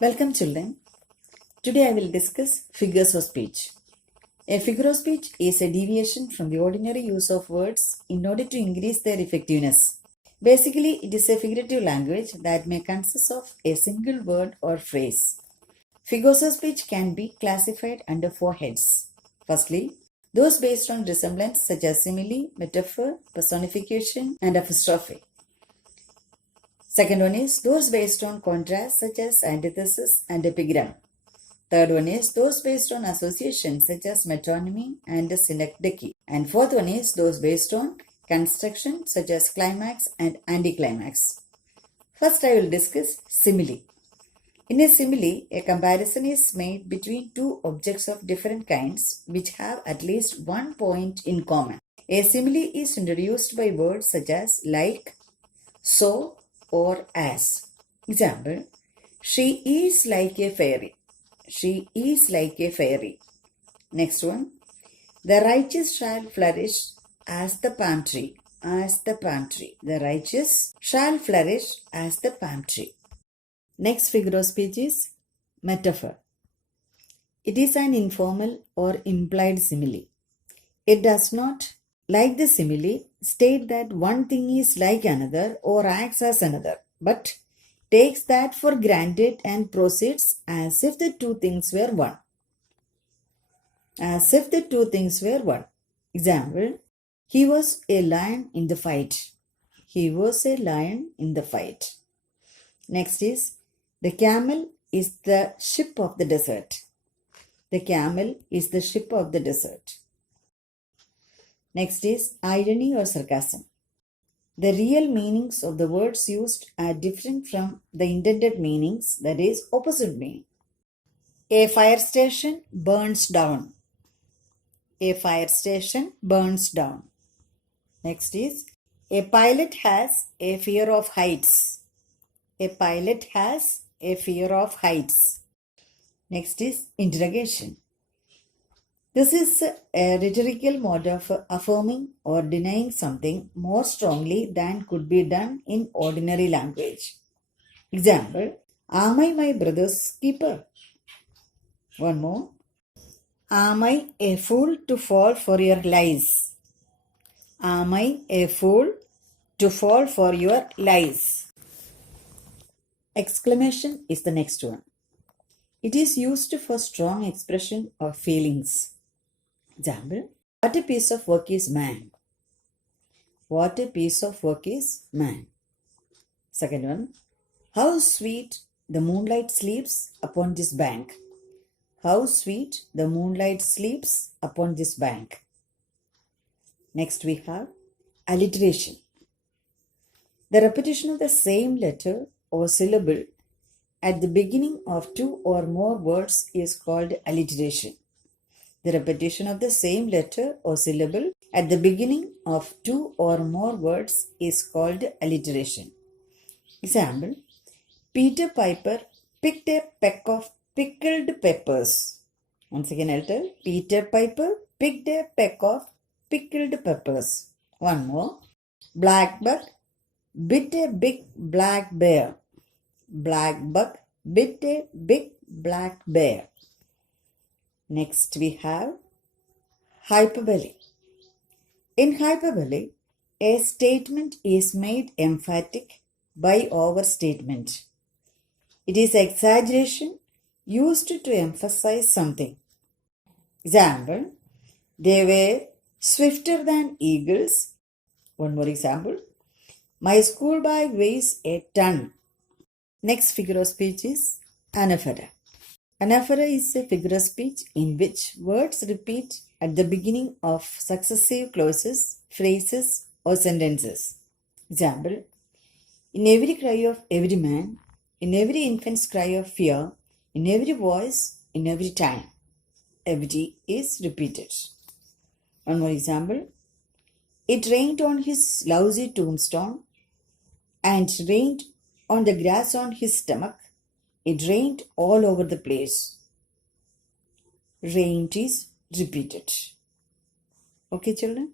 Welcome children. Today I will discuss figures of speech. A figure of speech is a deviation from the ordinary use of words in order to increase their effectiveness. Basically, it is a figurative language that may consist of a single word or phrase. Figures of speech can be classified under four heads. Firstly, those based on resemblance such as simile, metaphor, personification, and apostrophe. Second one is those based on contrast such as antithesis and epigram. Third one is those based on association such as metonymy and synecdoche. And fourth one is those based on construction such as climax and anticlimax. First I will discuss simile. In a simile, a comparison is made between two objects of different kinds which have at least one point in common. A simile is introduced by words such as like, so, or as. Example, she is like a fairy. She is like a fairy. Next one, the righteous shall flourish as the palm tree. As the palm tree. The righteous shall flourish as the palm tree. Next figure of speech is metaphor. It is an informal or implied simile. It does not, like the simile, state that one thing is like another or acts as another, but takes that for granted and proceeds as if the two things were one. As if the two things were one. Example, he was a lion in the fight. He was a lion in the fight. Next is, the camel is the ship of the desert. The camel is the ship of the desert. Next is irony or sarcasm. The real meanings of the words used are different from the intended meanings, that is, opposite meaning. A fire station burns down. A fire station burns down. Next is, a pilot has a fear of heights. A pilot has a fear of heights. Next is interrogation. This is a rhetorical mode of affirming or denying something more strongly than could be done in ordinary language. Example, am I my brother's keeper? One more. Am I a fool to fall for your lies? Am I a fool to fall for your lies? Exclamation is the next one. It is used for strong expression of feelings. Example, what a piece of work is man. What a piece of work is man. Second one, how sweet the moonlight sleeps upon this bank. How sweet the moonlight sleeps upon this bank. Next we have alliteration. The repetition of the same letter or syllable at the beginning of two or more words is called alliteration. The repetition of the same letter or syllable at the beginning of two or more words is called alliteration. Example, Peter Piper picked a peck of pickled peppers. Once again I'll tell, Peter Piper picked a peck of pickled peppers. One more, Black Buck bit a big black bear. Black Buck bit a big black bear. Next we have hyperbole. In hyperbole, a statement is made emphatic by overstatement. It is exaggeration used to emphasize something. Example, they were swifter than eagles. One more example, my school bag weighs a ton. Next figure of speech is anaphora. Anaphora is a figure of speech in which words repeat at the beginning of successive clauses, phrases, or sentences. Example, in every cry of every man, in every infant's cry of fear, in every voice, in every time. Every is repeated. One more example, it rained on his lousy tombstone and rained on the grass on his stomach. It rained all over the place. Rained is repeated. Okay, children?